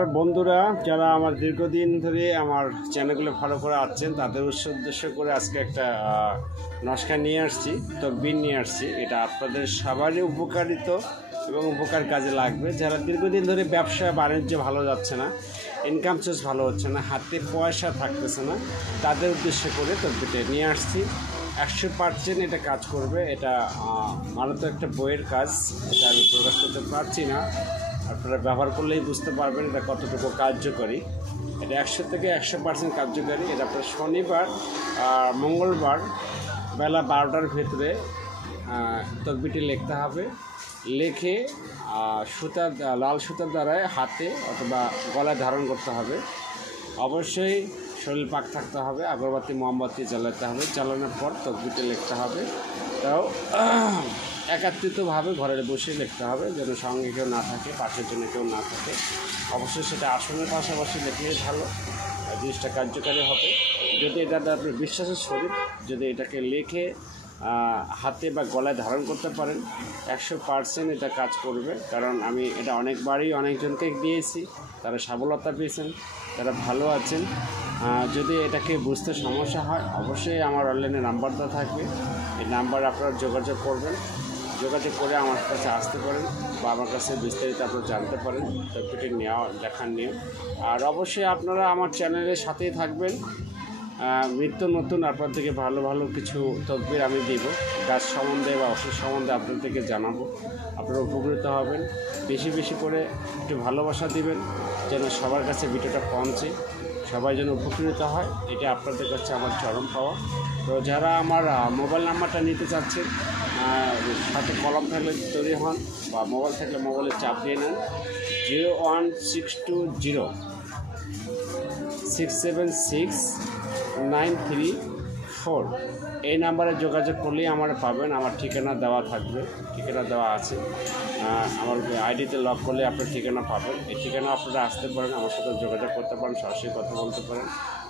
আমার বন্ধুরা যারা আমার দীর্ঘদিন ধরে আমার চ্যানেলগুলো ফলো করে আসছেন তাদের উদ্দেশ্য করে আজকে একটা নস্কা নিয়ে আসছি, তকবির নিয়ে আসছি। এটা আপনাদের সবারই উপকারিত এবং উপকার কাজে লাগবে। যারা দীর্ঘদিন ধরে ব্যবসা বাণিজ্য ভালো যাচ্ছে না, ইনকাম সোর্স ভালো হচ্ছে না, হাতে পয়সা থাকতেছে না, তাদের উদ্দেশ্য করে তকবিরটা নিয়ে আসছি। 100% এটা কাজ করবে। এটা মানত একটা বইয়ের কাজ, এটা আমি প্রকাশ করতে পারছি না। আপনারা ব্যবহার করলেই বুঝতে পারবেন এটা কতটুকু কার্যকরী। এটা 100 থেকে 100% কার্যকরী। এটা আপনার শনিবার আর মঙ্গলবার বেলা 12টার ভেতরে তকবিরটি লিখতে হবে। লিখে লাল সুতার দ্বারায় হাতে অথবা গলায় ধারণ করতে হবে। অবশ্যই শরীর পাক থাকতে হবে, আগরবাতি মোমবাতি জ্বালাতে হবে। জ্বালানোর পর তকবিরটি লিখতে হবে। তাও একাত্রিতভাবে ঘরে বসে লিখতে হবে, যেন সঙ্গে কেউ না থাকে, পাশের জন্য কেউ না থাকে। অবশ্যই সেটা আসনের পাশাপাশি লিখলেই ভালো, জিনিসটা কার্যকারী হবে। যদি এটা আপনার বিশ্বাসের শরীর, যদি এটাকে লিখে হাতে বা গলায় ধারণ করতে পারেন, 100% এটা কাজ করবে। কারণ আমি এটা অনেকবারই অনেকজনকে দিয়েছি, তারা সফলতা পেয়েছেন, তারা ভালো আছেন। যদি এটাকে বুঝতে সমস্যা হয়, অবশ্যই আমার অনলাইনে নাম্বার দেওয়া থাকবে। এই নাম্বার আপনারা যোগাযোগ করবেন, যোগাযোগ করে আমার কাছে আসতে পারেন বা আমার কাছে বিস্তারিত আপনারা জানতে পারেন তকবিরটি নেওয়া দেখার নিয়ম। আর অবশ্যই আপনারা আমার চ্যানেলের সাথেই থাকবেন। নিত্য নতুন আপনাদেরকে ভালো ভালো কিছু তকবির আমি দিব, গাছ সম্বন্ধে বা ওষুধ সম্বন্ধে আপনাদেরকে জানাবো। আপনারা উপকৃত হবেন। বেশি বেশি করে একটু ভালোবাসা দিবেন, যেন সবার কাছে ভিডিওটা পৌঁছে, সবাই যেন উপকৃত হয়। এটা আপনাদের কাছে আমার চরম পাওয়া। তো যারা আমার মোবাইল নাম্বারটা নিতে চাচ্ছেন, সাথে কলম থাকলে তৈরি হন বা মোবাইল থাকলে মোবাইলে চাপ দিয়ে নেন। 01620676934 এই নাম্বারে যোগাযোগ করলেই আমার পাবেন। আমার ঠিকানা দেওয়া থাকবে, ঠিকানা দেওয়া আছে। আমার আইডিতে লক করলে আপনার ঠিকানা পাবেন। এই ঠিকানা আপনারা আসতে পারেন, আমার সাথে যোগাযোগ করতে পারেন, সরাসরি কথা বলতে পারেন।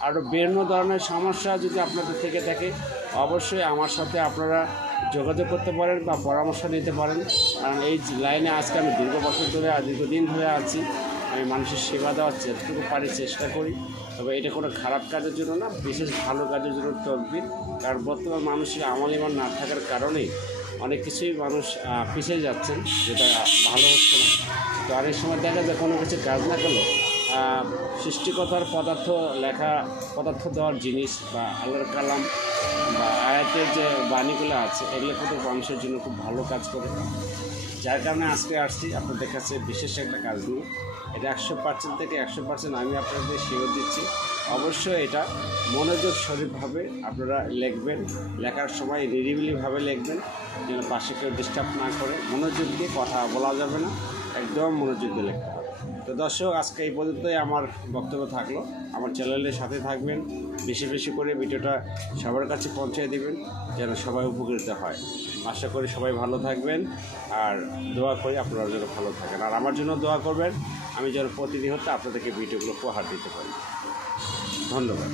আরও বিভিন্ন ধরনের সমস্যা যদি আপনাদের থেকে থাকে, অবশ্যই আমার সাথে আপনারা যোগাযোগ করতে পারেন বা পরামর্শ নিতে পারেন। কারণ এই লাইনে আজকে আমি দীর্ঘদিন ধরে আছি। আমি মানুষের সেবা দেওয়ার যতটুকু পারি চেষ্টা করি। তবে এটা কোনো খারাপ কাজের জন্য না, বিশেষ ভালো কাজের জন্য তকবির। কারণ বর্তমান মানুষের আমল ইমান না থাকার কারণেই অনেক কিছুই মানুষ পিছিয়ে যাচ্ছেন, যেটা ভালো হচ্ছে না। তো অনেক সময় দেখা যায় কোনো কিছু কাজ না করলেও সৃষ্টিকতার পদার্থ দেওয়ার জিনিস বা আল্লাহর কালাম বা আয়াতের যে বাণীগুলো আছে, এগুলো কিন্তু মানুষের জন্য খুব ভালো কাজ করে। যার কারণে আজকে আসছি আপনাদের কাছে বিশেষ একটা কাজ নিয়ে। এটা 100% থেকে 100% আমি আপনাদের শিওর দিচ্ছি। অবশ্যই এটা মনোযোগ সঠিকভাবে আপনারা লিখবেন। লেখার সময় নিরিবিলিভাবে লিখবেন, যেন পাশে কেউ ডিস্টার্ব না করে। মনোযোগ দিয়ে কথা বলা যাবে না, একদম মনোযোগ দিয়ে লিখতে হবে। তো দর্শক, আজকে এই পর্যন্তই আমার বক্তব্য থাকলো। আমার চ্যানেলের সাথে থাকবেন, বেশি বেশি করে ভিডিওটা সবার কাছে পৌঁছে দেবেন, যেন সবাই উপকৃত হয়। আশা করি সবাই ভালো থাকবেন, আর দোয়া করি আপনারা যেন ভালো থাকেন। আর আমার জন্য দোয়া করবেন, আমি যেন প্রতিনিয়ত আপনাদেরকে ভিডিওগুলো উপহার দিতে পারি। ধন্যবাদ।